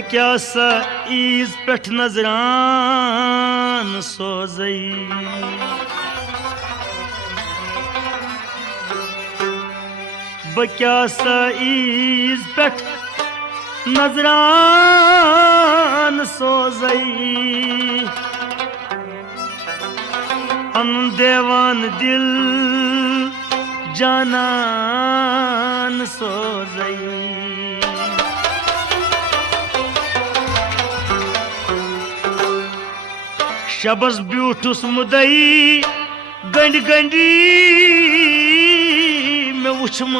क्या सा ईज पेठ नजरान सोजई क्या सा ईज पेठ नजरान सोजई अन देवान दिल जानन सोजई शबस ब्यूठुस मुदई गंड गंडी में उछम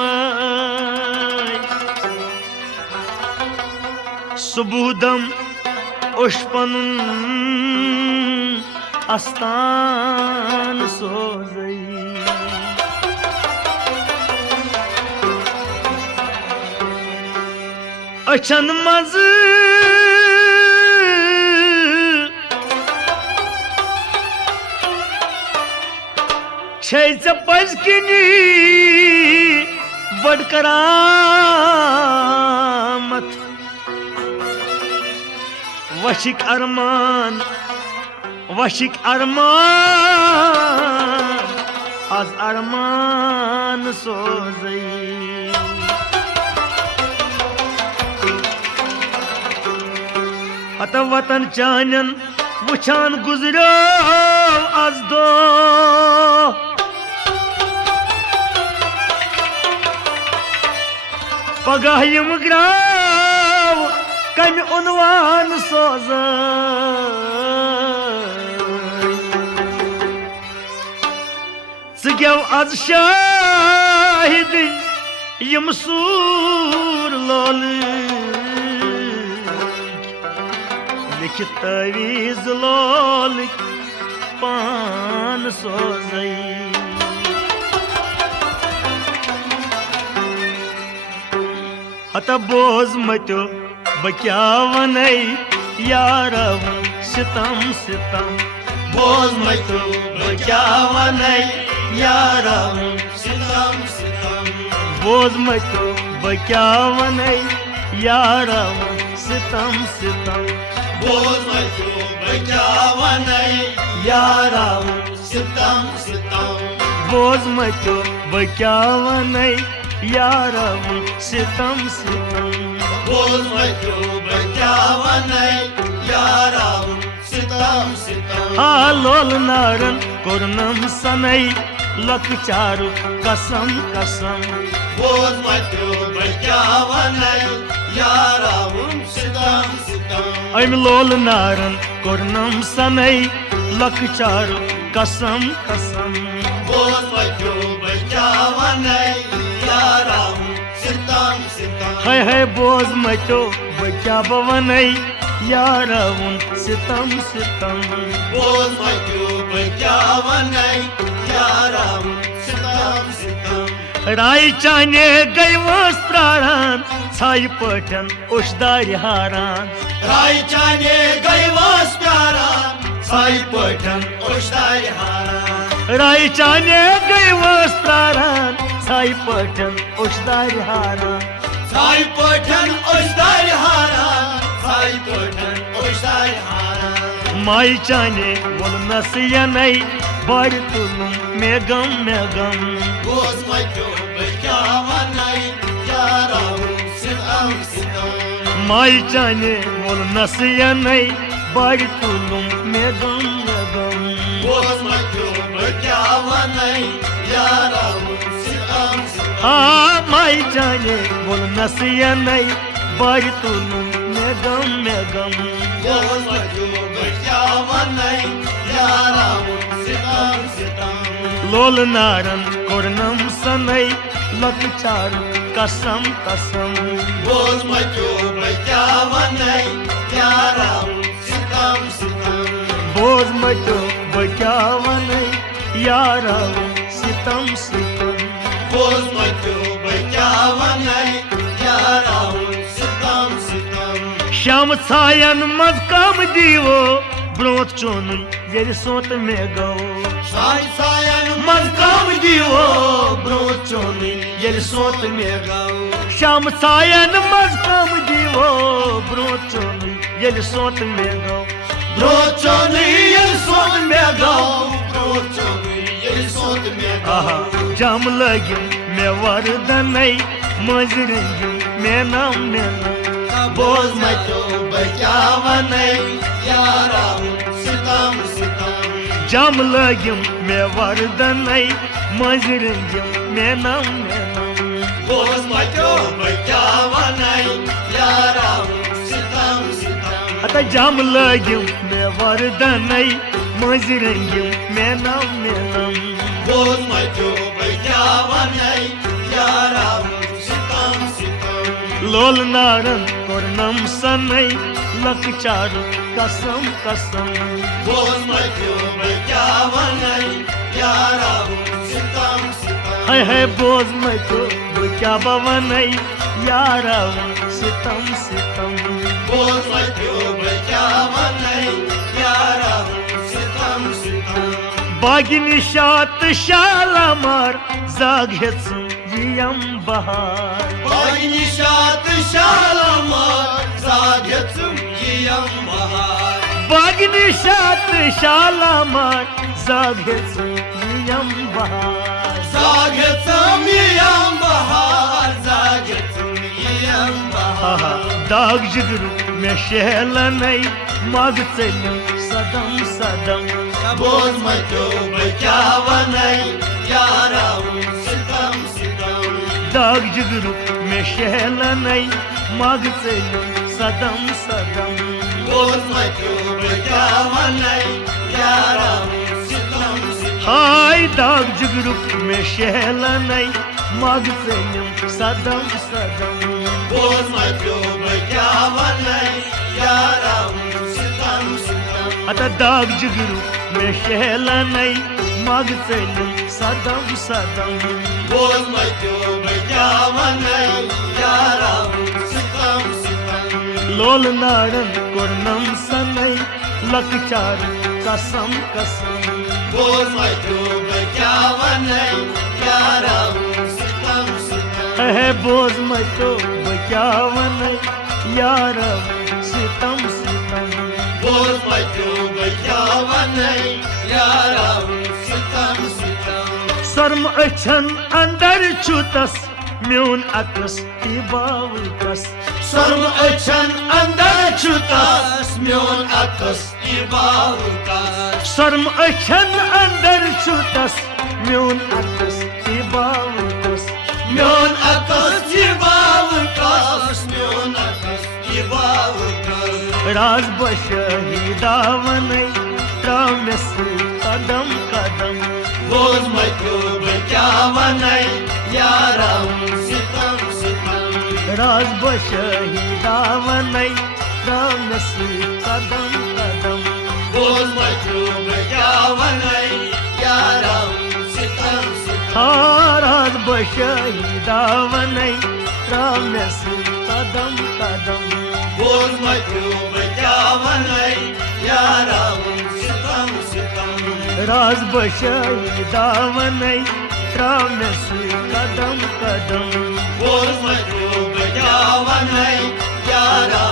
सुबुदम उष्पन आस्थान सोजई अचन मज पजकिनी बड़ करामत वशिक अरमान आज अरमान सोजई अत वतन चानन वुछान गुजरो आज दो पगह यम ग्राव कम उनवान सोज गव आज शाहिद यम सूर लोल लिखित तवीज लोल पान सोजई हत बोज मतो क्या वन यार सितम सितम बोज मतो क्या वन यार सितम सितम बोज मतो क्या वन यार सितम सितम बोज मतो क्या वन यार सितम सितम बोज मतो क्या वन यार सितम सितम बोल मचो बचावन यार सितम सितम लोल नारन कोरनम सनई लकचारु कसम कसम बोल मचो बचावन यार सितम सितम अम लोल नारन कोरनम सनई लकचारु कसम कसम बोल मचो बचावन है बोझ मचो क्या बवन यार सितम सितम बोझ मचो क्या वन यार सितम सितम राय चाने गई वस प्राण छाई पठन उशदार हारान राय चाने गई वस प्राण छाई पठन उशदार हारान राय चाने गई वस प्राण छाई पठन उशदार हारान छाई पठन उशदार हारान छाई पठन उशदार हारान माई चाने बोल नसियनई बड़ तुलुम मेगम मेगम बोझ मचो क्या वनई यार सितम सितम माई चाने बोल नसियनई बड़ तुलुम मेगम मेगम बोझ मचो क्या वनई यार सितम सितम माई चाने बोल नसियनई बड़ तुलुम मेगम मेगम बोझ मचो क्या वनई यार सितम सितम लोल नारन कोरनम सनई लकचारु कसम कसम बोझ मचो क्या वनई यार सितम सितम बोझ मचो क्या वनई यार सितम सितम बोझ मचो क्या वनई यार सितम सितम श्याम छायन मज कम दीवो ब्रोत चोन ये सोत में गो साई सायन मज काम दीवो ब्रोचोन ये सोत में गाओ शाम सायन मज काम दीवो ब्रोचोन ये सोत में गाओ ब्रोचोन ये सोत में गाओ ब्रोचोन ये सोत में गाओ जाम लगे मैं वरदन मजरंगी मैं नाम बोझ मचो बचावन यारा सितम सितम जम लगिम मैं वरदन मजरंगी मैं नाम बोझ मचो बचावन यारा सितम सितम अत जम लगिम मैं वरदन मजरंगी मैं नाम बोझ मचो बचावन यारा सितम सितम लोल नारन कोरनम सनई लकचार कसम कसम बोझ मचो बचावन यारा सितम सितम है बोझ मचो बचावन यारा सितम सितम बोझ मचो बचावन यारा सितम सितम बागिनी शात शालामार जाग यम बहार बागिनी शात शालामार जाग यम बहार बागिनी शात शालामार जाग यम बहार जाग यम बहार जाग यम बहार दाग जिगरू में शहलन मग चलम सदम सदम बोझ मचो बचावन यारा सितम सितम दाग जिगरू में शहलन मग चलम सदम सदम बोझ मचो बचावन यारा सितम सितम हाय दाग जिगरू में शहलन मग चलम सदम सदम बोझ मचो बचावन यारा सितम सितम अत दाग जिगरू में शहलन मग चलम सदम सदम बोझ मचो बचावन यारा सितम सितम लोल नारन कोरनम सनई लकचार कसम कसम बोझ मचो बचावन यारा सितम सितम है बोझ मचो बचावन यारा सितम सितम बोझ मचो बचावन यारा सितम सितम शर्म अछन अंदर छुतस म्यून अकस बावकस शर्म अछन अंदर छुतस म्यून अकस बावकस शर्म अछन अंदर छुतस म्यून अकस बावकस म्यून अकस बावकस म्यून अकस बावकस राज बशहीदावन त्रमस कदम कदम बोझ मचो बचावन यारा सितम सितम राज बशहीदावन त्रमस कदम कदम बोझ मचो बचावन यारा सितम सितम राज बशहीदावन त्रमस कदम कदम बोझ मचो बचावन यारा सितम सितम राज बशहीदावन त्रमस कदम कदम बोझ मचो बचावन यारा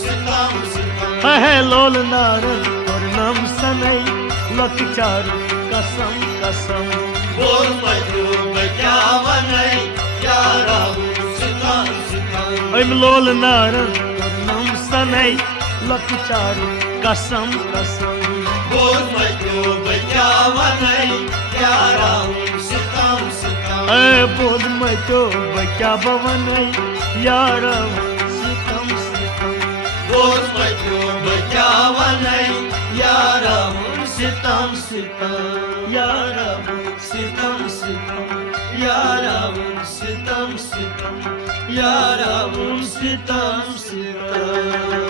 सितम सितम है लोल नारन कोरनम सनई लकचार कसम कसम बोझ मचो बचावन यारा सितम सितम लोल नारन कोरनम सनई लकचार कसम कसम बोझ मचो बचावन यारा सितम सितम बोझ मचो बचावन यारा सितम सितम बोझ मचो बचावन यारा सितम सितम यारा सितम सितम यारा सितम सितम यारा सितम सितम